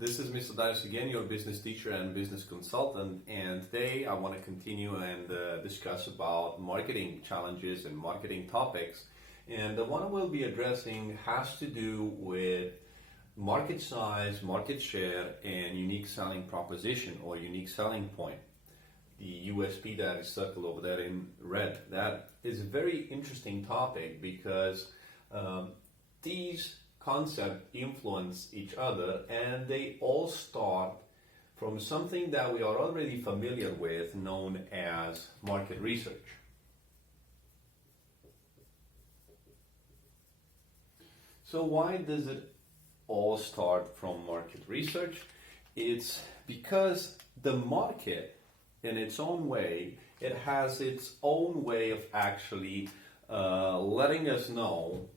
This is Mr. Darius again, your business teacher and business consultant, and today I want to continue and discuss about marketing challenges and marketing topics. And the one we'll be addressing has to do with market size, market share, and unique selling proposition or unique selling point. The USP that is circled over there in red. That is a very interesting topic because these concepts influence each other, and they all start from something that we are already familiar with, known as market research. So why does it all start from market research? It's because the market, in its own way, it has its own way of actually letting us know.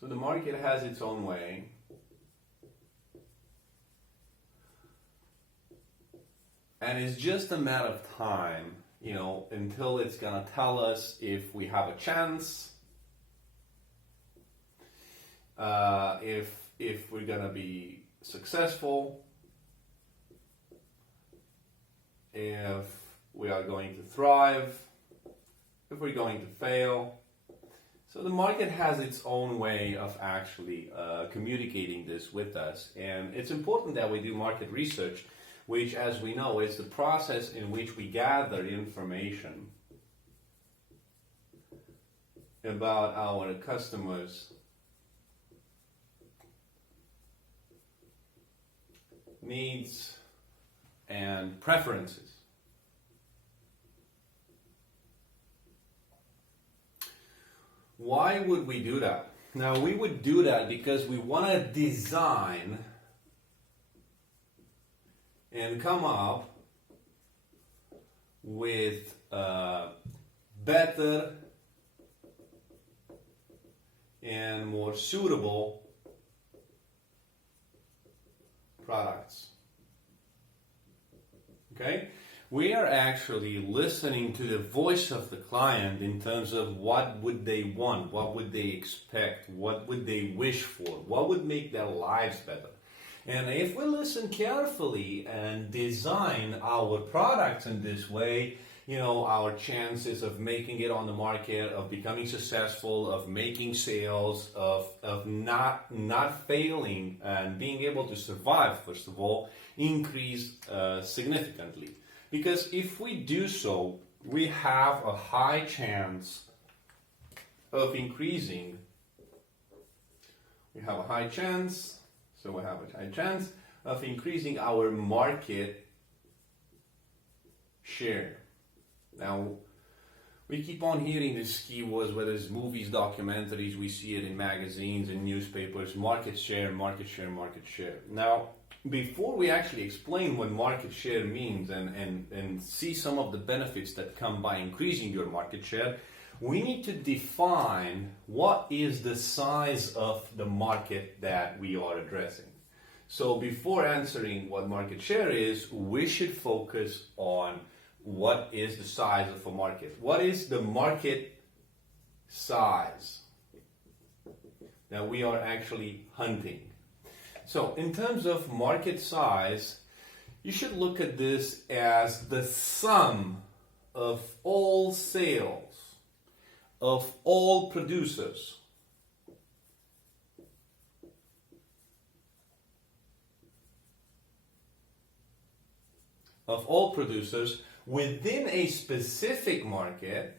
So the market has its own way and it's just a matter of time, until it's gonna tell us if we have a chance, if we're gonna be successful, if we are going to thrive, if we're going to fail. So the market has its own way of actually communicating this with us, and it's important that we do market research, which, as we know, is the process in which we gather information about our customers' needs and preferences. Why would we do that? Now, we would do that because we want to design and come up with better and more suitable products. Okay? We are actually listening to the voice of the client in terms of what would they want, what would they expect, what would they wish for, what would make their lives better. And if we listen carefully and design our products in this way, our chances of making it on the market, of becoming successful, of making sales, of not failing and being able to survive, first of all, increase significantly. Because if we do so, we have a high chance of increasing. We have a high chance of increasing our market share. Now, we keep on hearing these keywords, whether it's movies, documentaries, we see it in magazines and newspapers, market share, market share, market share. Now, before we actually explain what market share means and see some of the benefits that come by increasing your market share, we need to define what is the size of the market that we are addressing. So before answering what market share is, we should focus on what is the size of a market. What is the market size that we are actually hunting? So in terms of market size, you should look at this as the sum of all sales of all producers. Of all producers within a specific market.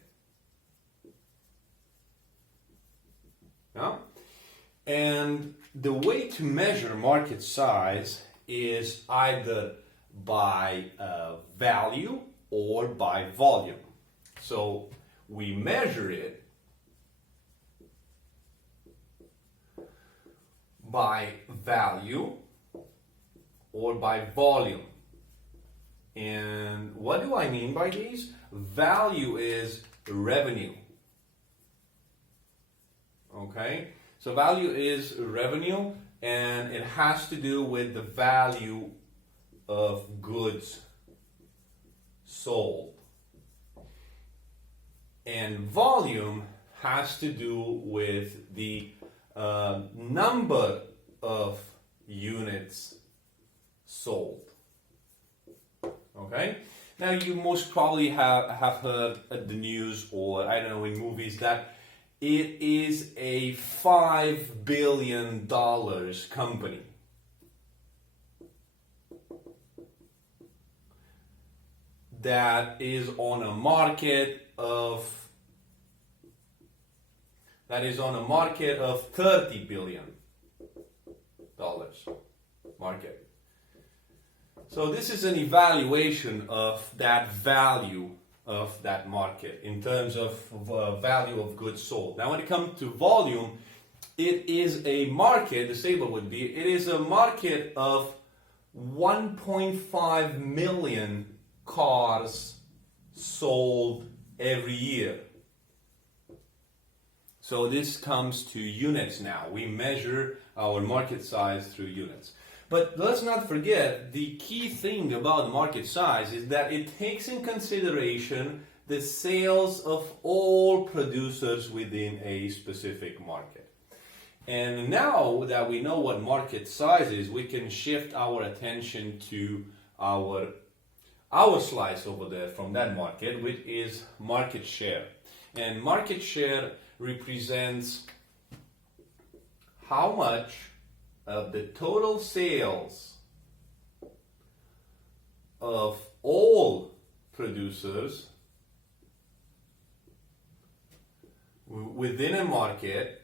Yeah? And the way to measure market size is either by value or by volume. So we measure it by value or by volume. And what do I mean by these? Value is revenue. Okay? So value is revenue, and it has to do with the value of goods sold. And volume has to do with the number of units sold. Okay? Now you most probably have heard at the news, or I don't know, in movies, that it is a $5 billion company. That is on a market of $30 billion market. So this is an evaluation of that value of that market in terms of value of goods sold. Now when it comes to volume, it is a market, the table would be, it is a market of 1.5 million cars sold every year. So this comes to units now. We measure our market size through units. But let's not forget, the key thing about market size is that it takes in consideration the sales of all producers within a specific market. And now that we know what market size is, we can shift our attention to our slice over there from that market, which is market share. And market share represents how much of the total sales of all producers within a market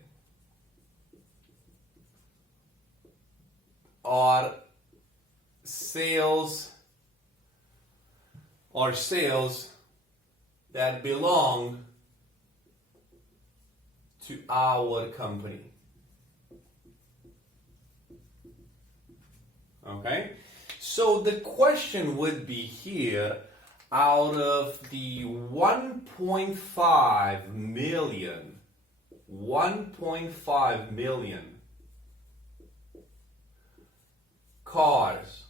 are sales that belong to our company. Okay? So the question would be here, out of the 1.5 million cars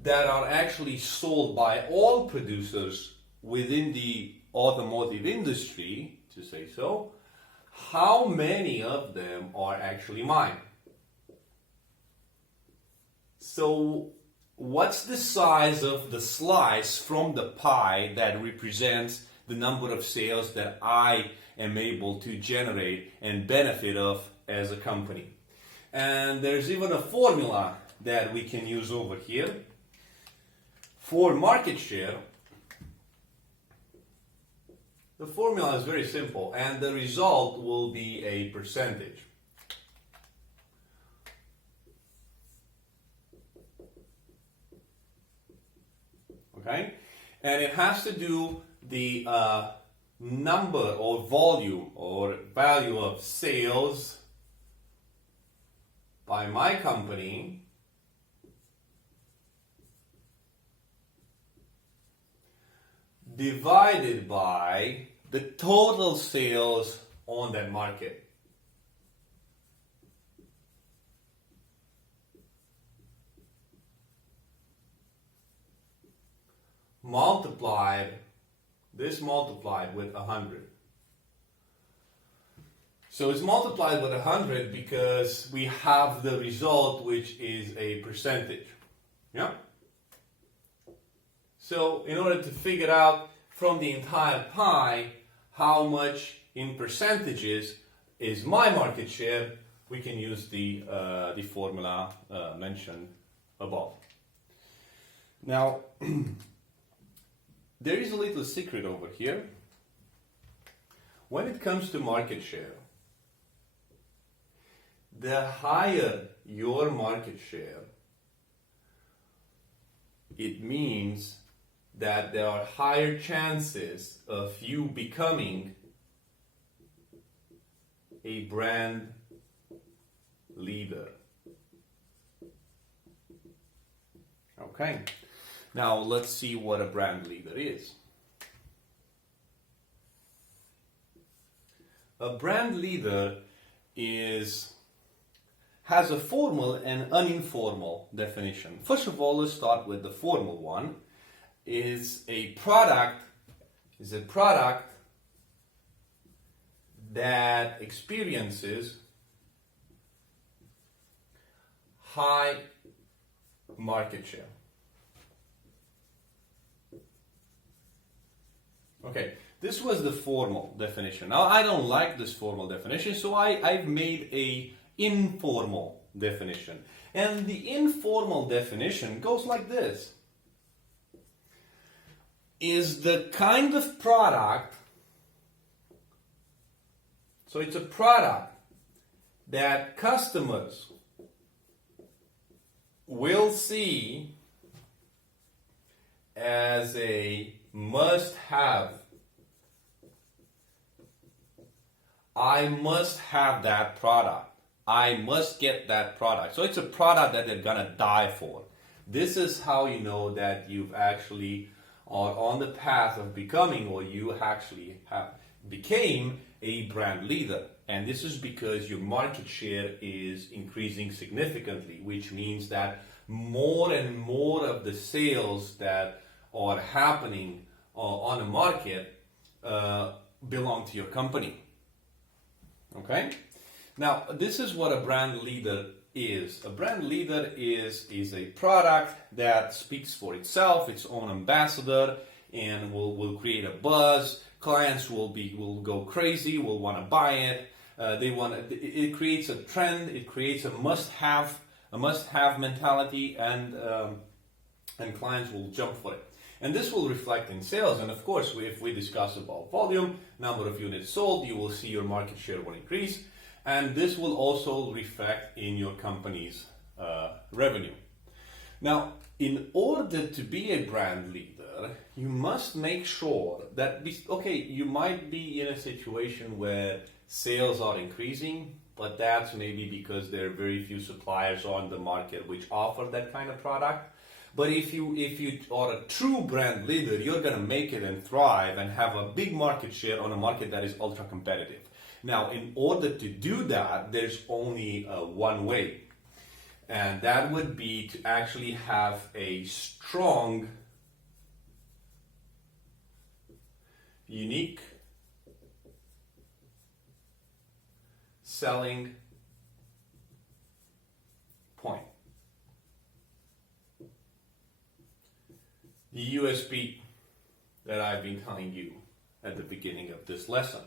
that are actually sold by all producers within the automotive industry, to say so, how many of them are actually mine? So what's the size of the slice from the pie that represents the number of sales that I am able to generate and benefit of as a company? And there's even a formula that we can use over here for market share. The formula is very simple, and the result will be a percentage. Okay? And it has to do the number or volume or value of sales by my company divided by the total sales on that market. Multiplied with 100. So it's multiplied with 100 because we have the result, which is a percentage. Yeah? So in order to figure out from the entire pie how much in percentages is my market share, we can use the formula mentioned above. Now, there is a little secret over here. When it comes to market share, the higher your market share, it means that there are higher chances of you becoming a brand leader. Okay, now let's see what a brand leader is. A brand leader has a formal and uninformal definition. First of all, let's start with the formal one. Is a product that experiences high market share. Okay, this was the formal definition. Now I don't like this formal definition, so I've made a informal definition. And the informal definition goes like this. Is the kind of product, so it's a product that customers will see as a must-have. I must have that product. I must get that product. So it's a product that they're gonna die for. This is how you know that you've actually are on the path of becoming, or you actually became a brand leader. And this is because your market share is increasing significantly, which means that more and more of the sales that are happening on the market belong to your company. Okay? Now, this is what a brand leader is. A brand leader is a product that speaks for itself, its own ambassador, and will create a buzz. Clients will go crazy, will want to buy it. It creates a trend, it creates a must-have mentality, and clients will jump for it. And this will reflect in sales. And of course, if we discuss about volume, number of units sold, you will see your market share will increase. And this will also reflect in your company's revenue. Now, in order to be a brand leader, you must make sure that, you might be in a situation where sales are increasing, but that's maybe because there are very few suppliers on the market which offer that kind of product. But if you are a true brand leader, you're going to make it and thrive and have a big market share on a market that is ultra competitive. Now, in order to do that, there's only one way. And that would be to actually have a strong, unique selling point. The USP that I've been telling you at the beginning of this lesson.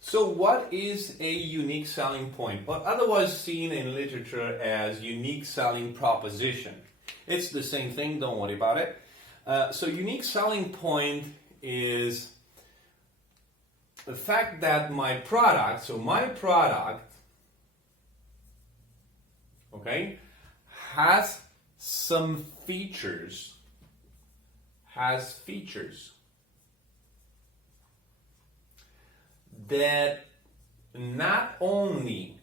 So what is a unique selling point? Or otherwise seen in literature as unique selling proposition. It's the same thing, don't worry about it. So unique selling point is the fact that my product, okay, has some features, that not only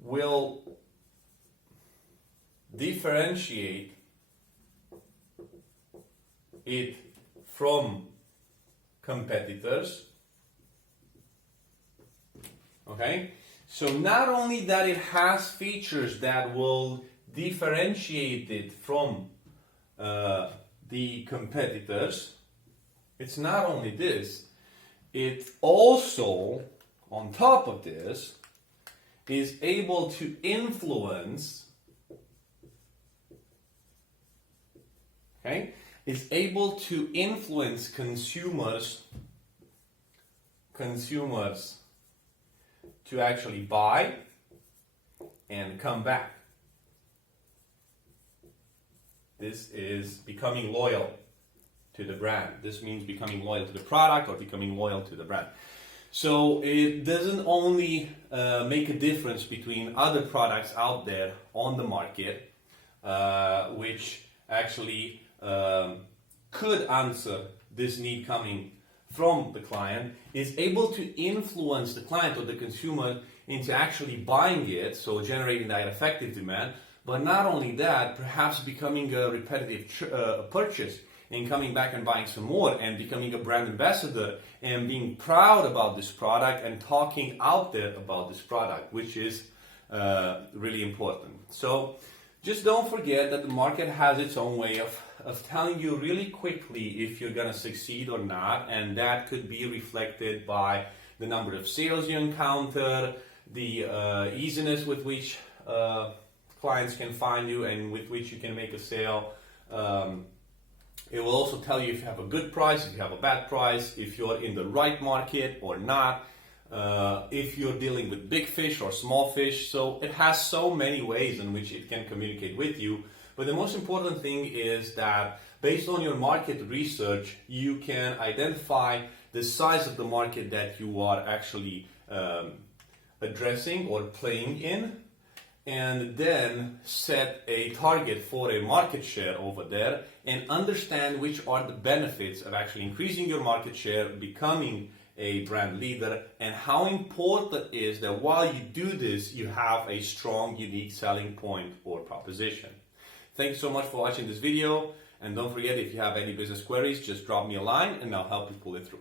will differentiate it from competitors, okay? So not only that it has features that will differentiate it from the competitors, it's not only this, it also, on top of this, is able to influence, okay, is able to influence consumers to actually buy and come back. This is becoming loyal to the brand. This means becoming loyal to the product or becoming loyal to the brand. So it doesn't only make a difference between other products out there on the market, which actually could answer this need coming from the client, is able to influence the client or the consumer into actually buying it, so generating that effective demand. But not only that, perhaps becoming a repetitive purchase and coming back and buying some more and becoming a brand ambassador and being proud about this product and talking out there about this product, which is really important. So just don't forget that the market has its own way of telling you really quickly if you're going to succeed or not, and that could be reflected by the number of sales you encounter, the easiness with which clients can find you and with which you can make a sale. It will also tell you if you have a good price, if you have a bad price, if you're in the right market or not, if you're dealing with big fish or small fish. So it has so many ways in which it can communicate with you. But the most important thing is that based on your market research, you can identify the size of the market that you are actually addressing or playing in, and then set a target for a market share over there and understand which are the benefits of actually increasing your market share, becoming a brand leader, and how important it is that while you do this, you have a strong, unique selling point or proposition. Thank you so much for watching this video, and don't forget, if you have any business queries, just drop me a line and I'll help you pull it through.